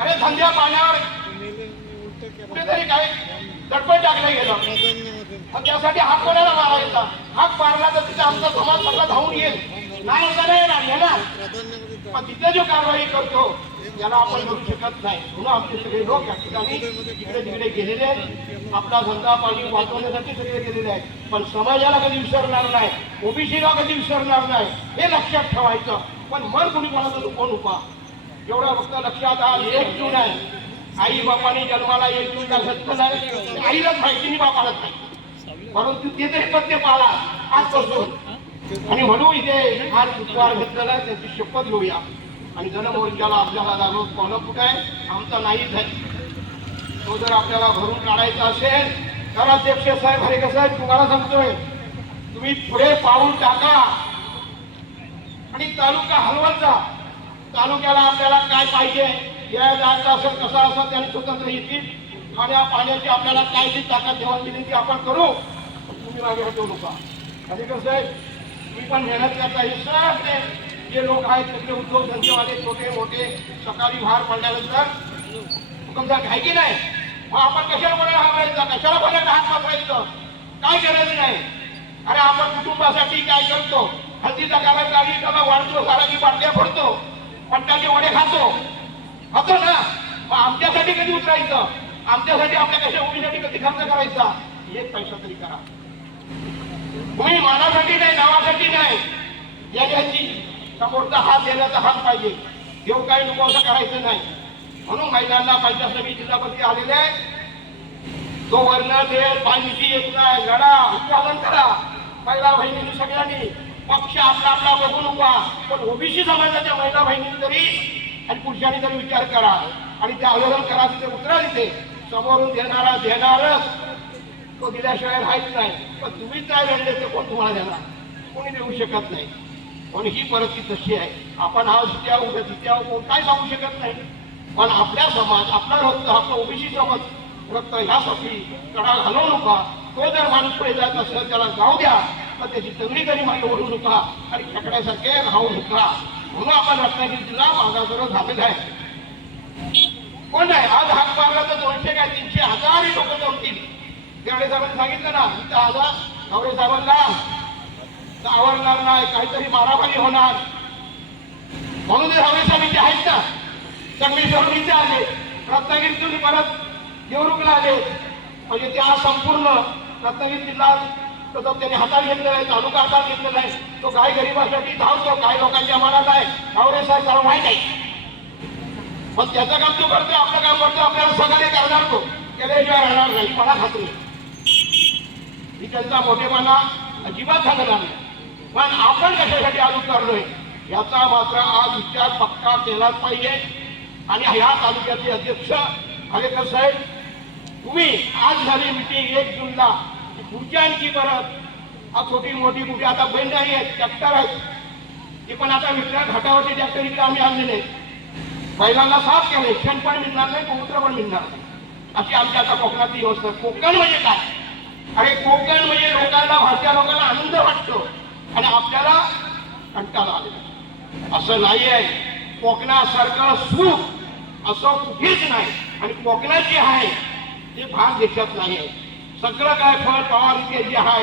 अरे धंद्या पाण्यावर कुठेतरी काय दडपण टाकलं गेलं. मग त्यासाठी हाक कोणाला मारायचा? हाक मारला तर तिथे आमचा समाज सगळा धावून येईल. नाही असं नाही येणार. पण तिथे जो कारवाई करतो याला आपण करू शकत नाही. म्हणून आमचे सगळे लोक या ठिकाणी इकडे तिकडे गेलेले आहेत. आपला धंदा पाणी वाचवण्यासाठी सगळे गेलेले आहेत. पण समाजाला कधी विसरणार नाही, ओबीसीला कधी विसरणार नाही, हे लक्षात ठेवायचं. पण मन कुणी कोणाचं कोण उपा एवढं फक्त लक्षात आज 1 जून आहे. आई बापाने जन्माला 1 जूनला घातलं नाही, आईलाच माहिती नाही, बापालाच माहिती. परंतु ते तरी पत्ते पाळा आजपासून. आणि म्हणून इथे आज पुष्पहार घेतलेला आहे, त्याची शपथ घेऊया. आणि जनमोर्चाला आपल्याला जाणून कोण कुठं आहे आमचा नाहीच आहे. तो जर आपल्याला भरून काढायचा असेल तर अध्यक्ष साहेब हरेकर साहेब तुम्हाला सांगतोय, तुम्ही पुढे पाऊल टाका आणि तालुका हलवायचा. तालुक्याला आपल्याला काय पाहिजे, या जायचं असेल कसा असा त्यांनी स्वतंत्र येतील. खाण्या पाण्याची आपल्याला काय जी ताकद देवाण दिली ती आपण करू. तुम्ही मागे हटवू नका. हरेकर साहेब तुम्ही पण मेहनत करता. हे सगळे जे लोक आहेत सगळे उद्योग धंदेवाले छोटे मोठे सकाळी बाहेर पडल्यानंतर हुकमदार आहे की नाही. मग आपण कशाला कोणाला हाकायचा, कशाला कोणाला हात मागायचं, काय करायचं नाही. अरे आपण कुटुंबासाठी काय करतो, हल्दीचा गाला गाडी त्याला वाढतो, साराची बाटल्या फोडतो, पट्टाचे वडे खातो ना. मग आमच्यासाठी कधी उतरायचं, आमच्यासाठी आपल्या कशा उभीसाठी कधी खर्च करायचा. एक पैसा तरी करा. तुम्ही मानासाठी नाही, नावासाठी नाही, याची समोरचा हात देण्याचा हात पाहिजे. घेऊ काही नको असं करायचं नाही. म्हणून महिलांना पंचायत समिती जिल्हापती आलेले आहे. तो वर्ण दे पाणीची येत नाही, लढा उत्पादन करा. महिला बहिणींनी सगळ्यांनी पक्ष आपला आपला बघू नका, पण ओबीसी समाजाच्या महिला बहिणींनी तरी आणि पुरुषांनी तरी विचार करा आणि ते आंदोलन करा. तिथे उतरा. तिथे समोरून देणारा देणारच, तो दिल्याशिवाय राहायच नाही. पण तुम्हीच काय लढले तर कोण तुम्हाला देणार, कोणी देऊ शकत नाही. पण ही परिस्थिती तशी आहे. आपण आज त्या उद्या तिच्या कोण काय सांगू शकत नाही. पण आपल्या समाज, आपला रक्त, आपला ओबीसी समाज रक्त ह्यासाठी तडा घालवू नका. तो जर माणूस पुढे जात असेल त्याला जाऊ द्या, तर त्याची तगडी कधी मागे ओढू नका आणि खेकड्यासारखे राहू नका. म्हणून आपण रत्नागिरी जिल्हा मागासवर्ग झालेला आहे. कोण नाही आज हाक मारला तर 200 काय 300 हजार लोक जमतील. गावडे साहेबांनी सांगितलं ना, इथं आज गावडे साहेबांना आवडणार नाही, काहीतरी मारामारी होणार. म्हणून गावडे साहेब आहेत ना, संगमेश्वरून इथे आले, रत्नागिरीतून परत देवरुखला आले. म्हणजे त्या संपूर्ण रत्नागिरी जिल्हा प्रथम त्यांनी हातात घेतलेला आहे, तालुका हातात घेतलेला आहे. तो काय गरिबासाठी धावतो, काय लोकांच्या मनात आहे गावडे साहेब त्याला माहीत आहे. पण त्याचं काम तो करतो, आपलं काम करतो, आपल्याला सहकार्य करणार तो, केल्याशिवाय राहणार नाही मला खात्री. ही त्यांचा मोठेपणा अजिबात सांगणार नाही. पण आपण कशासाठी आज उतरलोय याचा मात्र आज विचार पक्का केलाच पाहिजे. आणि ह्या तालुक्याचे अध्यक्ष हरेकर साहेब, तुम्ही आज झाली मिटिंग 1 जूनला, पुढच्या आणखी परत हा छोटी मोठी कुठे आता बैलगाडी आहेत, ट्रॅक्टर आहेत, ते पण आता विकल्या घाटावरचे ट्रॅक्टर इकडे आम्ही आणलेले. बैलांना साफ केले, क्षण पण मिळणार नाही, पवित्र पण मिळणार नाही, अशी आमची आता कोकणातली व्यवस्था. कोकण म्हणजे काय? अरे कोकण म्हणजे लोकांना, भारतीय लोकांना आनंद वाटतो आणि आपल्याला कंटाळा आलेला. असं नाही आहे. कोकणासारखं सुख असं कुठेच नाही. आणि कोकणात जे आहे ते भारत देशात नाही आहे. सगळं काय फळ पवार जे आहे